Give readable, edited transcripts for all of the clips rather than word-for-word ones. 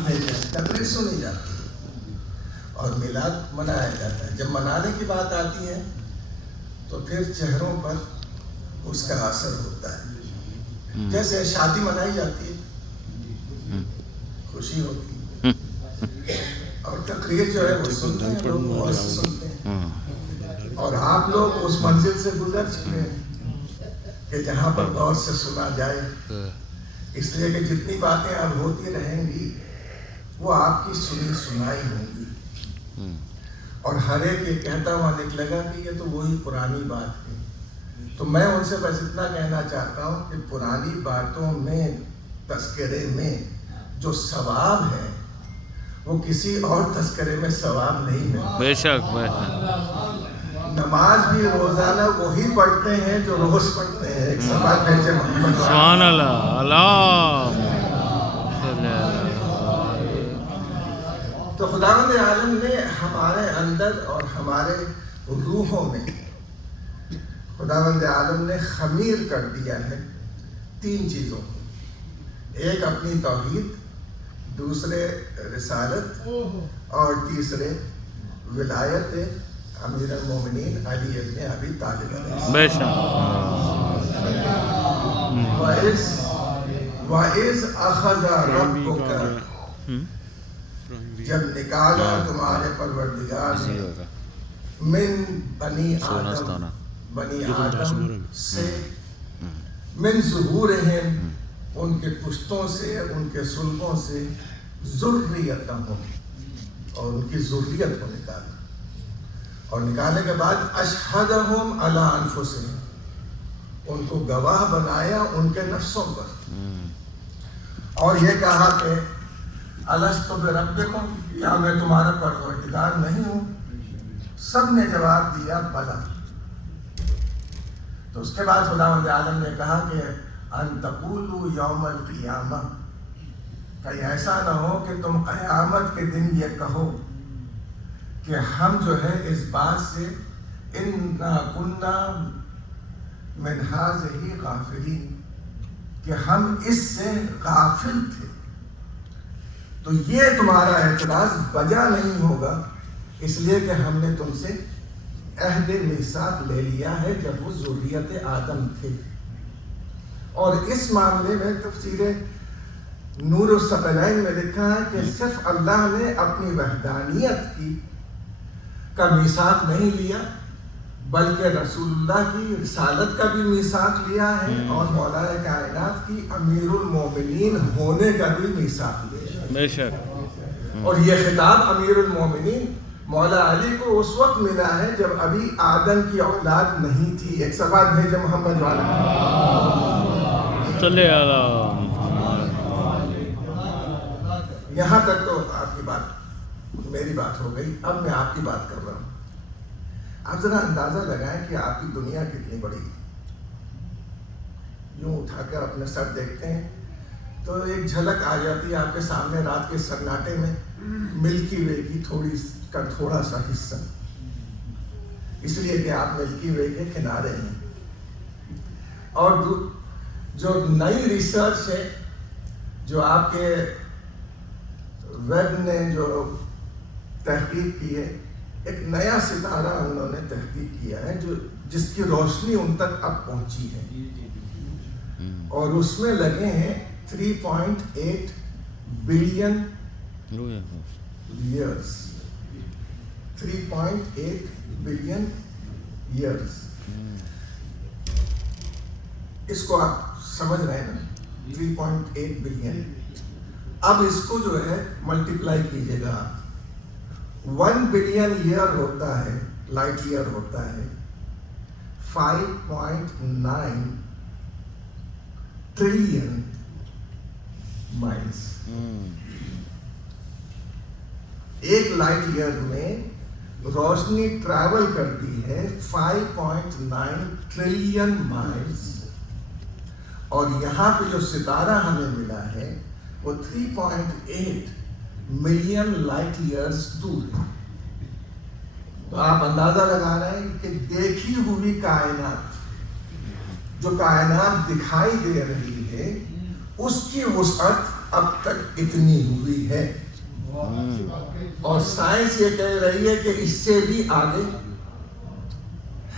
بھیجا ہے، تقریر سنی جاتی ہے اور میلاد منایا جاتا ہے. جب منانے کی بات آتی ہے تو پھر چہروں پر اس کا اثر ہوتا ہے. جیسے شادی منائی جاتی ہے، خوشی ہوتی ہے، اور تقریر جو ہے وہ سنتے ہیں لوگ، غور سے سنتے ہیں. اور آپ لوگ اس منزل سے گزر چکے ہیں کہ جہاں پر غور سے سنا جائے، اس لیے کہ جتنی باتیں اب ہوتی رہیں گی وہ آپ کی سنی سنائی ہوں گی، اور ہر ایک یہ کہتا ہوا نکلے گا کہ یہ تو وہی پرانی بات ہے. تو میں ان سے بس اتنا کہنا چاہتا ہوں کہ پرانی باتوں میں، تذکرے میں جو ثواب ہے وہ کسی اور تذکرے میں ثواب نہیں ملتا. بے شک نماز بھی روزانہ وہی پڑھتے ہیں جو روز پڑھتے ہیں. ایک سوال بھیجے محمد. سبحان اللہ. اللہ تو خداوند عالم نے ہمارے اندر اور ہمارے روحوں میں، خداوند عالم نے خمیر کر دیا ہے 3 چیزوں کو. ایک اپنی توحید، دوسرے رسالت، اور تیسرے ولایت امیر المومنین علی ابن ابی طالب علیہ. بے شک. وَإِذْ أَخَذَ رَبُّكَ، جب نکالا تمہارے پروردگار نے من بنی آدم، بنی آدم سے، من ظہورہم، ان کے پشتوں سے، ان کے سلبوں سے، ذریتہم، اور ان کی ذریت کو نکالا. اور نکالنے کے بعد اشہدہم علی انفسہم، ان کو گواہ بنایا ان کے نفسوں پر، اور یہ کہا کہ الست بربکم، کیا میں تمہارا پروردگار نہیں ہوں؟ سب نے جواب دیا بلا. تو اس کے بعد خداوند عالم نے کہا کہ ان تقولوا یوم القیامہ، کہیں ایسا نہ ہو کہ تم قیامت کے دن یہ کہو کہ ہم جو ہے اس بات سے انا کنا من ھذہ غافلین، کہ ہم اس سے غافل تھے. تو یہ تمہارا اعتراض بجا نہیں ہوگا، اس لیے کہ ہم نے تم سے عہد میثاق لے لیا ہے جب وہ ذریت آدم تھے. اور اس معاملے میں تفسیر نور الثقلین میں لکھا ہے کہ صرف اللہ نے اپنی وحدانیت کی کا میثاق نہیں لیا، بلکہ رسول اللہ کی رسالت کا بھی میثاق لیا ہے، اور مولا کائنات کی امیر المومنین ہونے کا بھی میثاق لیا ہے. بے شک. اور یہ خطاب امیر المومنین مولا علی کو اس وقت ملا ہے جب ابھی آدم کی اولاد نہیں تھی. ایک سوال بھیجے محمد والا. صلی اللہ. یہاں تک تو آپ کی بات، میری بات ہو گئی. اب میں آپ کی بات کر رہا ہوں. آپ ذرا اندازہ لگائیں کہ آپ کی دنیا کتنی بڑی ہے. یوں اٹھا کر اپنے سر دیکھتے ہیں تو ایک جھلک آ جاتی ہے آپ کے سامنے رات کے سناٹے میں، ملکی وے کی تھوڑا سا حصہ، اس لیے کہ آپ ملکی وے کے کنارے ہیں. اور جو نئی ریسرچ ہے، جو آپ کے ویب نے جو تحقیق کی ہے، ایک نیا ستارہ انہوں نے تحقیق کیا ہے جس کی روشنی ان تک اب پہنچی ہے، اور اس میں لگے ہیں 3.8 بلین ایئرس. 3.8 billion years. اس کو آپ سمجھ رہے ہیں نا، 3.8 بلین. اب اس کو جو ہے ملٹیپلائی کیجیے گا. 1 بلین ایئر ہوتا ہے، لائٹ ایئر ہوتا ہے 5.9 ٹریلین مائلز. ایک لائٹ ایئر میں روشنی ٹریول کرتی ہے 5.9 ٹریلین مائلز، اور یہاں پہ جو ستارہ ہمیں ملا ہے وہ 3.8 ملین لائٹ ایئرز دور ہے. تو آپ اندازہ لگا رہے ہیں کہ دیکھی ہوئی کائنات، جو کائنات دکھائی دے رہی ہے، اس کی وسعت اب تک اتنی ہوئی ہے، اور سائنس یہ کہہ رہی ہے کہ اس سے بھی آگے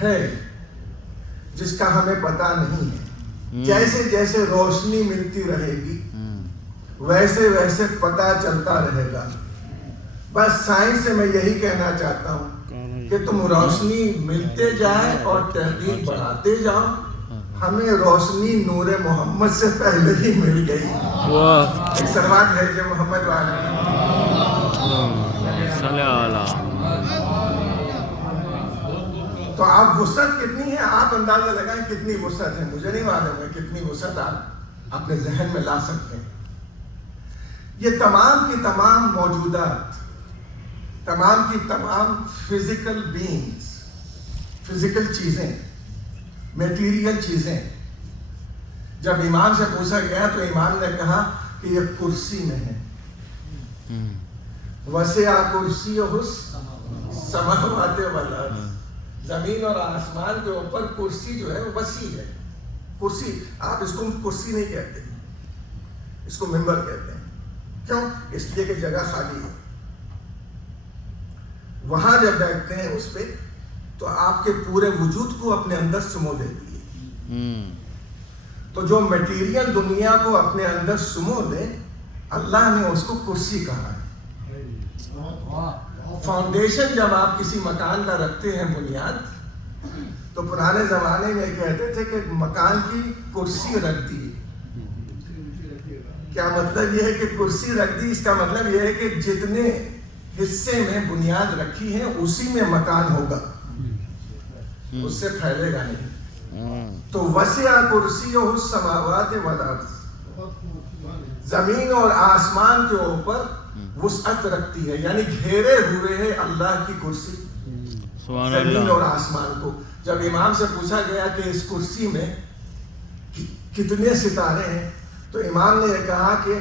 ہے جس کا ہمیں پتہ نہیں ہے۔ جیسے جیسے روشنی ملتی رہے گی ویسے ویسے پتہ چلتا رہے گا۔ بس سائنس سے میں یہی کہنا چاہتا ہوں کہ تم روشنی ملتے جائے اور تحقیق بڑھاتے جاؤ۔ ہمیں روشنی نور محمد سے پہلے ہی مل گئی۔ ایک سلوات بھیجے محمد والے۔ تو آپ وسعت کتنی ہے آپ اندازہ لگائیں کتنی وسعت ہے، مجھے نہیں معلوم ہے کتنی وسعت آپ اپنے ذہن میں لا سکتے ہیں۔ یہ تمام کی تمام موجودات، تمام کی تمام فزیکل بینگز، فزیکل چیزیں، میٹیریل چیزیں، جب امام سے پوچھا گیا تو امام نے کہا کہ یہ کرسی میں ہے۔ وسع کرسیہ السماوات والارض، زمین اور آسمان کے اوپر کرسی جو ہے وہ وسیع ہے۔ کرسی، آپ اس کو کرسی نہیں کہتے، اس کو ممبر کہتے ہیں۔ کیوں؟ اس لیے کہ جگہ خالی ہے۔ وہاں جب بیٹھتے ہیں اس پہ تو آپ کے پورے وجود کو اپنے اندر سمو دیتی ہے۔ تو جو میٹیریل دنیا کو اپنے اندر سمو دے، اللہ نے اس کو کرسی کہا ہے۔ فاؤنڈیشن جب آپ کسی مکان کا رکھتے ہیں بنیاد، تو پرانے زمانے میں کہتے تھے کہ مکان کی کرسی رکھ دی۔ کیا مطلب یہ ہے کہ کرسی رکھ دی؟ اس کا مطلب یہ ہے کہ جتنے حصے میں بنیاد رکھی ہے اسی میں مکان ہوگا، اس سے پھیلے گا نہیں۔ تو وسع کرسیہ السماوات والارض، زمین اور آسمان کے اوپر وسعت رکھتی ہے، یعنی گھیرے ہوئے ہے اللہ کی کرسی زمین اور آسمان کو۔ جب امام سے پوچھا گیا کہ اس کرسی میں کتنے ستارے ہیں، تو امام نے یہ کہا کہ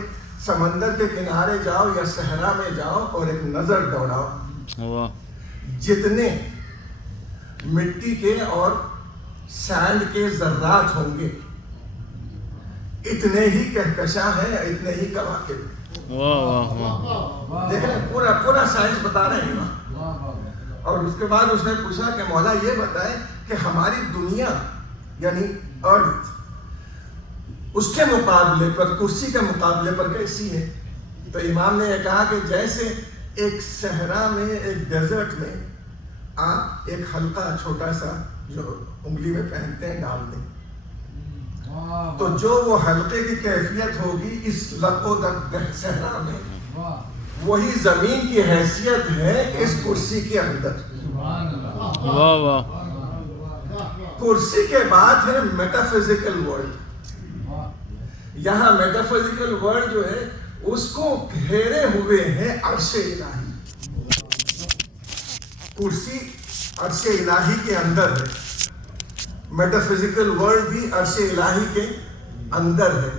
سمندر کے کنارے جاؤ یا صحرا میں جاؤ اور ایک نظر دوڑاؤ، جتنے مٹی کے اور سینڈ کے ذرات ہوں گے اتنے ہی کہکشاں ہیں، اتنے ہی کواکب ہیں۔ دیکھ رہے پورا سائنس بتا رہے ہیں۔ اور اس کے بعد اس نے پوچھا کہ مولا یہ بتائے کہ ہماری دنیا یعنی ارتھ اس کے مقابلے پر، کرسی کے مقابلے پر کیسی ہے؟ تو امام نے یہ کہا کہ جیسے ایک صحرا میں، ایک ڈیزرٹ میں آپ ایک حلقہ چھوٹا سا جو انگلی میں پہنتے ہیں ڈال دیں، تو جو وہ حلقے کی کیفیت ہوگی اس لقو دق صحرا میں، وہی زمین کی حیثیت ہے اس کرسی کے اندر۔ کرسی کے بعد ہے میٹا فزیکل ورلڈ۔ یہاں میٹا فزیکل ورلڈ جو ہے اس کو گھیرے ہوئے ہیں عرش الہی۔ کرسی عرش الہی کے اندر ہے، میٹا فزیکل ورلڈ بھی عرش الہی کے اندر ہے۔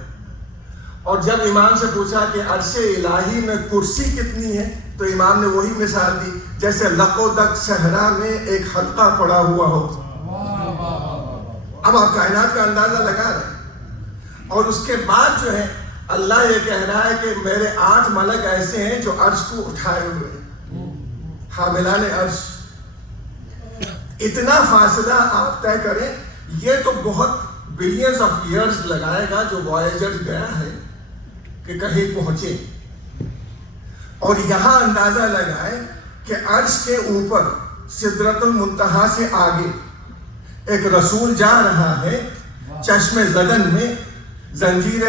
اور جب امام سے پوچھا کہ عرش الہی میں کرسی کتنی ہے، تو امام نے وہی مثال دی جیسے لقو دق صحرا میں ایک حلقہ پڑا ہوا ہو۔ اب آپ کائنات کا اندازہ لگا رہے ہیں۔ اور اس کے بعد جو ہے اللہ یہ کہہ رہا ہے کہ میرے 8 ملک ایسے ہیں جو عرش کو اٹھائے ہوئے ہیں، حاملان عرش۔ اتنا فاصلہ آپ طے کریں، یہ تو بہت بلینز آف ایئرز لگائے گا جو وایجر گیا ہے کہ کہیں پہنچے۔ اور یہاں اندازہ لگائے کہ عرش کے اوپر سدرۃ المنتہا سے آگے ایک رسول جا رہا ہے، چشم زدن میں زنجیر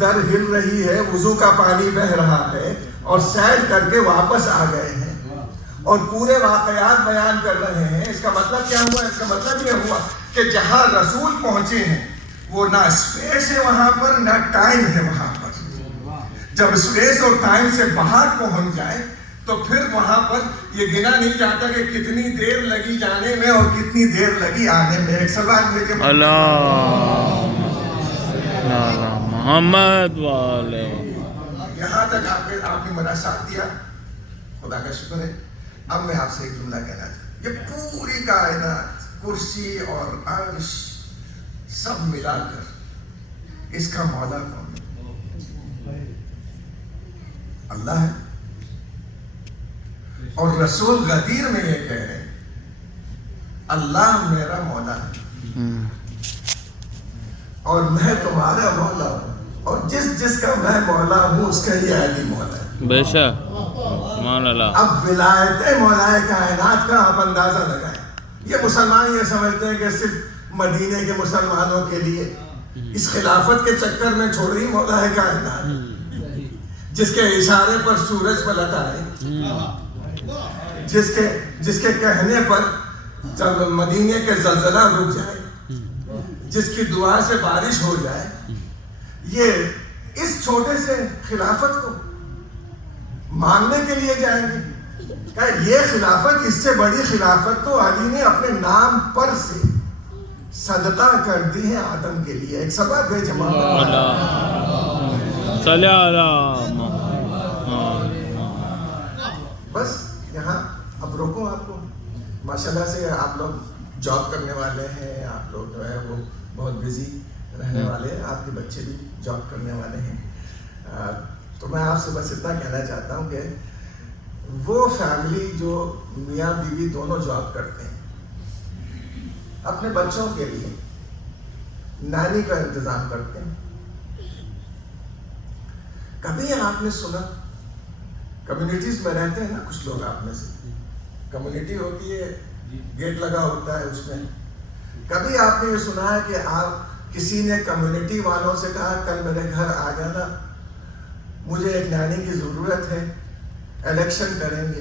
در ہل رہی ہے، وضو کا پانی بہ رہا ہے، اور سیر کر کے واپس آ گئے ہیں اور پورے واقعات بیان کر رہے ہیں۔ اس کا مطلب کیا ہوا؟ اس کا مطلب یہ ہوا کہ جہاں رسول پہنچے ہیں وہ نہ اسپیس ہے وہاں پر، نہ ٹائم ہے وہاں پر۔ جب اسپیس اور ٹائم سے باہر پہنچ جائے تو پھر وہاں پر یہ گنا نہیں جاتا کہ کتنی دیر لگی جانے میں اور کتنی دیر لگی آنے میں۔ ایک سوال بھیجے محمد والے۔ یہاں تک آپ نے میرا ساتھ دیا، خدا کا شکر ہے۔ اب میں آپ سے ایک جملہ کہنا چاہتا ہوں، یہ پوری کائنات، کرسی اور عرش سب ملا کر اس کا مولا کون ہے؟ اللہ ہے. اور رسول غدیر میں یہ کہہ رہے ہیں اللہ میرا مولا ہے اور میں تمہارا مولا ہوں، اور جس کا میں مولا ہوں اس کا یہ علی مولا ہے. بے شک سبحان اللہ. اب ولایت مولا کائنات کا آپ اندازہ لگائیں. یہ مسلمان یہ سمجھتے ہیں کہ صرف مدینے کے مسلمانوں کے لیے اس خلافت کے چکر میں چھوڑی مولا کائنات جس کے اشارے پر سورج پلٹ آئے، جس کے کہنے پر جب مدینے کے زلزلہ رک جائے، جس کی دعا سے بارش ہو جائے، یہ اس چھوٹے سے خلافت کو مانگنے کے لیے جائیں گے؟ کہ یہ خلافت، اس سے بڑی خلافت تو علی نے اپنے نام پر سے صدقہ کر دی ہے آدم کے لیے. ایک سبب ہے جماعت صلی اللہ. بس یہاں اب روکوں آپ کو. ماشاءاللہ سے آپ لوگ جاب کرنے والے ہیں، آپ لوگ جو ہے وہ بہت بزی رہنے والے ہیں، آپ کے بچے بھی جاب کرنے والے ہیں. تو میں آپ سے بس اتنا کہنا چاہتا ہوں کہ وہ فیملی جو میاں بیوی دونوں جاب کرتے ہیں، اپنے بچوں کے لیے نانی کا انتظام کرتے ہیں. کبھی آپ نے سنا، کمیونٹیز میں رہتے ہیں نا کچھ لوگ، آپ میں سے کمیونٹی ہوتی ہے، گیٹ لگا ہوتا ہے اس میں. کبھی آپ نے یہ سنا ہے کہ آپ کسی نے کمیونٹی والوں سے کہا کل میرے گھر آ جانا، مجھے ایک نانی کی ضرورت ہے، الیکشن کریں گے،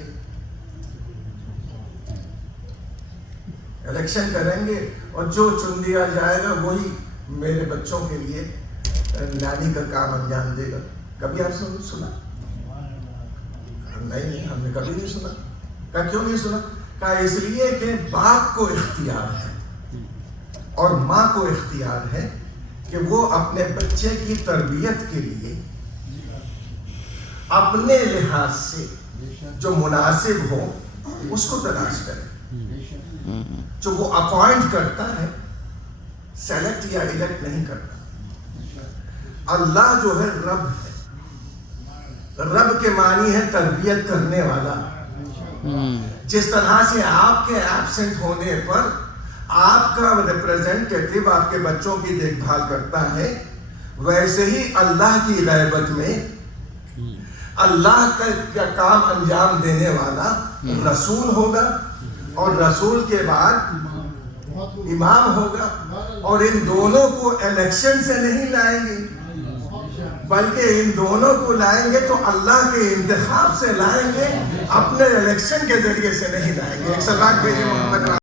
الیکشن کریں گے اور جو چن دیا جائے گا وہی میرے بچوں کے لیے نانی کا کام انجام دے گا. کبھی آپ سے سنا؟ نہیں، ہم نے کبھی نہیں سنا. کہا کیوں نہیں سنا؟ کہا اس لیے کہ باپ کو اختیار ہے اور ماں کو اختیار ہے کہ وہ اپنے بچے کی تربیت کے لیے اپنے لحاظ سے جو مناسب ہو اس کو تلاش کرے. جو وہ اپوائنٹ کرتا ہے، سیلیکٹ یا الیکٹ نہیں کرتا. اللہ جو ہے رب ہے. رب کے معنی ہے تربیت کرنے والا. جس طرح سے آپ کے ایبسنٹ ہونے پر آپ کا ریپریزنٹیٹیو آپ کے بچوں کی دیکھ بھال کرتا ہے، ویسے ہی اللہ کی غیبت میں اللہ کا کام انجام دینے والا رسول ہوگا، اور رسول کے بعد امام ہوگا. اور ان دونوں کو الیکشن سے نہیں لائیں گے، بلکہ ان دونوں کو لائیں گے تو اللہ کے انتخاب سے لائیں گے، اپنے الیکشن کے ذریعے سے نہیں لائیں گے. ایک سلام بھیجیے محمد